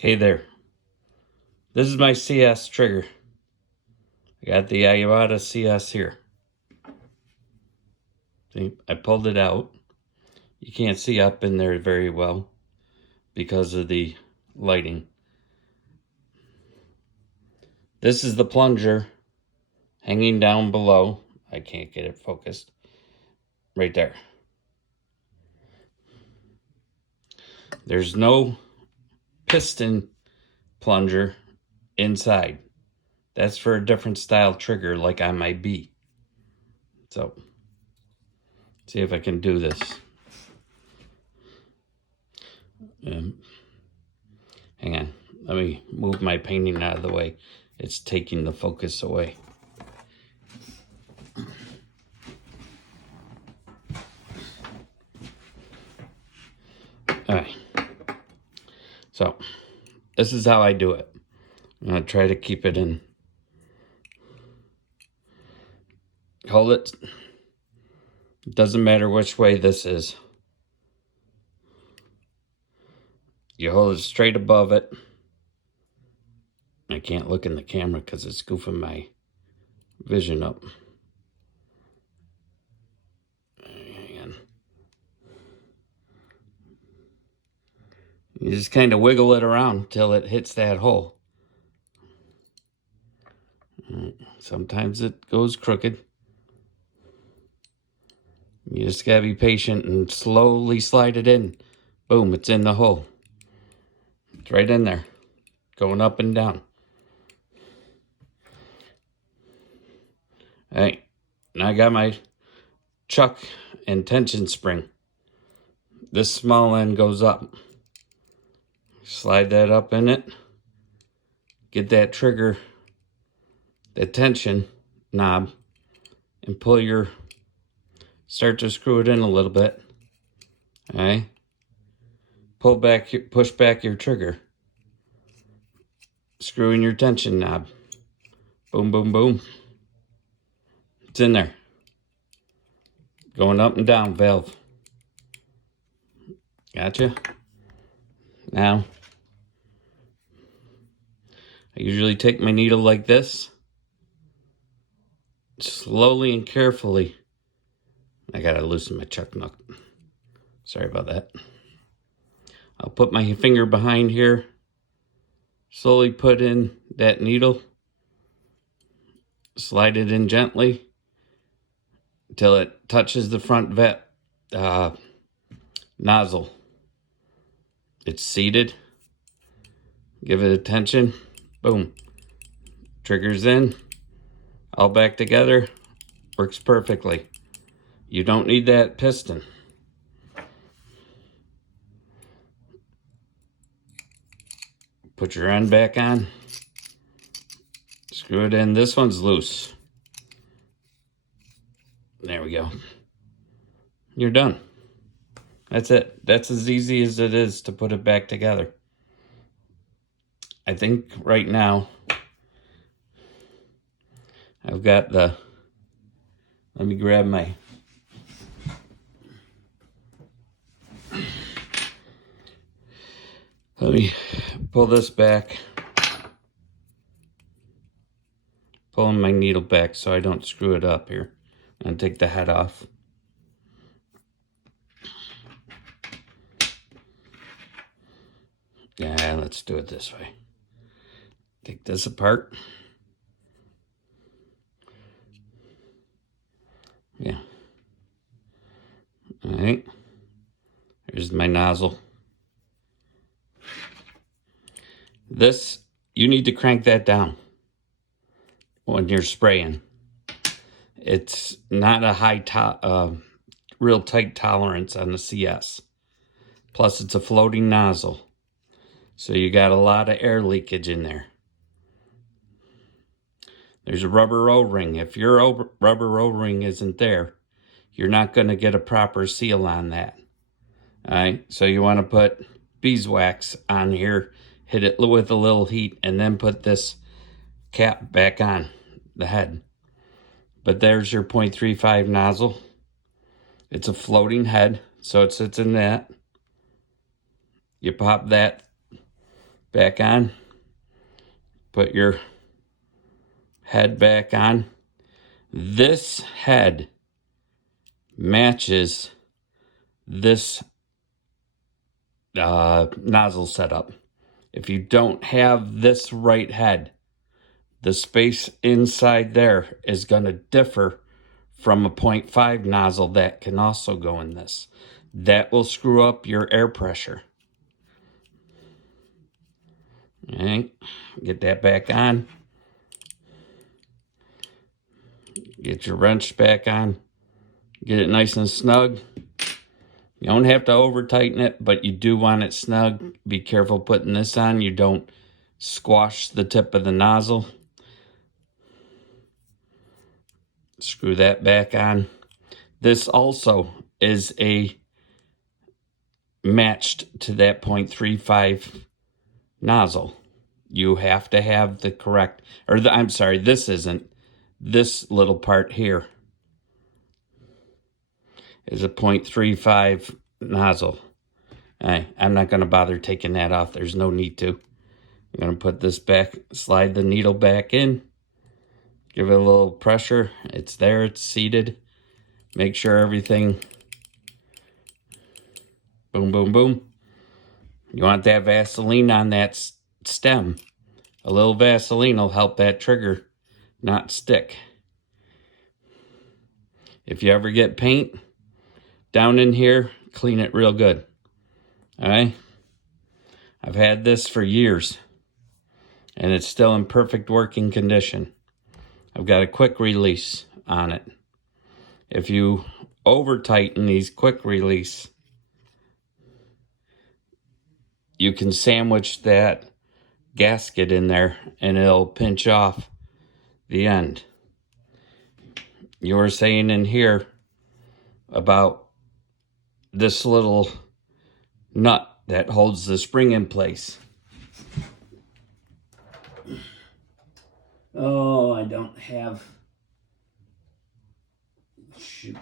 Okay there. This is my CS trigger. I got the Iwata CS here. See, I pulled it out. You can't see up in there very well because of the lighting. This is the plunger hanging down below. I can't get it focused. Right there. There's no piston plunger inside. That's for a different style trigger, like on my B. So, see if I can do this. Hang on. Let me move my painting out of the way. It's taking the focus away. Alright. So, this is how I do it. I'm going to try to keep it in. Hold it. It doesn't matter which way this is. You hold it straight above it. I can't look in the camera because it's goofing my vision up. And you just kind of wiggle it around till it hits that hole. Sometimes it goes crooked. You just gotta be patient and slowly slide it in. Boom, it's in the hole. It's right in there, going up and down. All right, now I got my chuck and tension spring. This small end goes up. Slide that up in it. Get that trigger, the tension knob, and start to screw it in a little bit. All right. Push back your trigger. Screw in your tension knob. Boom, boom, boom. It's in there. Going up and down valve. Gotcha. Now, I usually take my needle like this. Slowly and carefully. I gotta loosen my chuck nut. Sorry about that. I'll put my finger behind here. Slowly put in that needle. Slide it in gently until it touches the front nozzle. It's seated. Give it a tension. Boom. Triggers in. All back together. Works perfectly. You don't need that piston. Put your end back on. Screw it in. This one's loose. There we go. You're done. That's it. That's as easy as it is to put it back together. I think right now I've got let me grab my let me pull this back. Pulling my needle back so I don't screw it up here. I'm gonna take the head off. Yeah, let's do it this way. Take this apart. Yeah. All right. Here's my nozzle. This, you need to crank that down when you're spraying. It's not a real tight tolerance on the CS. Plus, it's a floating nozzle. So you got a lot of air leakage in there. There's a rubber O-ring. If your rubber O-ring isn't there, you're not going to get a proper seal on that. All right, so you want to put beeswax on here, hit it with a little heat, and then put this cap back on the head. But there's your 0.35 nozzle. It's a floating head, so it sits in that. You pop that back on. Put your head back on. This head matches this nozzle setup. If you don't have this right head, the space inside there is going to differ from a 0.5 nozzle that can also go in this. That will screw up your air pressure. All right, get that back on. Get your wrench back on. Get it nice and snug. You don't have to over tighten it, but you do want it snug. Be careful putting this on. You don't squash the tip of the nozzle. Screw that back on. This also is a matched to that 0.35 nozzle. You have to have the correct, I'm sorry, this isn't. This little part here is a 0.35 nozzle. I'm not going to bother taking that off. There's no need to. I'm going to put this back, slide the needle back in, give it a little pressure. It's there, it's seated. Make sure everything, boom, boom, boom. You want that Vaseline on that stem. A little Vaseline will help that trigger not stick. If you ever get paint down in here, clean it real good. All right? I've had this for years, and it's still in perfect working condition. I've got a quick release on it. If you over tighten these quick release, you can sandwich that gasket in there and it'll pinch off the end. You were saying in here about this little nut that holds the spring in place. Oh, I don't have... Shoot.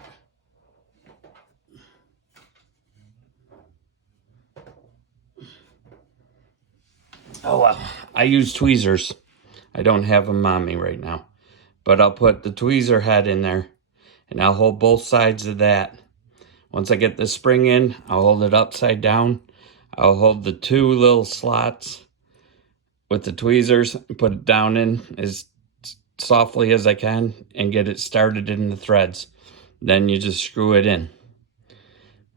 Oh, well. I use tweezers. I don't have them on me right now. But I'll put the tweezer head in there, and I'll hold both sides of that. Once I get the spring in, I'll hold it upside down. I'll hold the two little slots with the tweezers and put it down in as softly as I can and get it started in the threads. Then you just screw it in.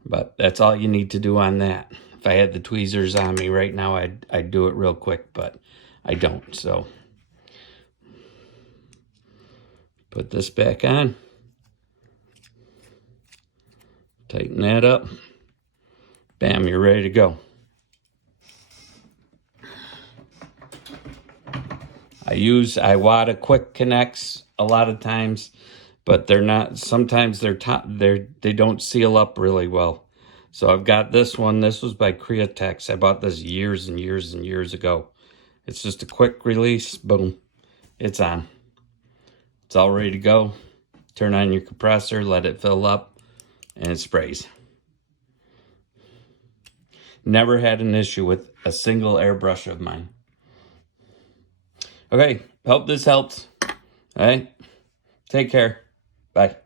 But that's all you need to do on that. If I had the tweezers on me right now, I'd do it real quick, but I don't. So put this back on. Tighten that up. Bam, you're ready to go. I use Iwata Quick Connects a lot of times, but they're not, sometimes they don't seal up really well. So I've got this one. This was by Createx. I bought this years and years and years ago. It's just a quick release. Boom. It's on. It's all ready to go. Turn on your compressor, let it fill up, and it sprays. Never had an issue with a single airbrush of mine. Okay, hope this helps. All right, take care. Bye.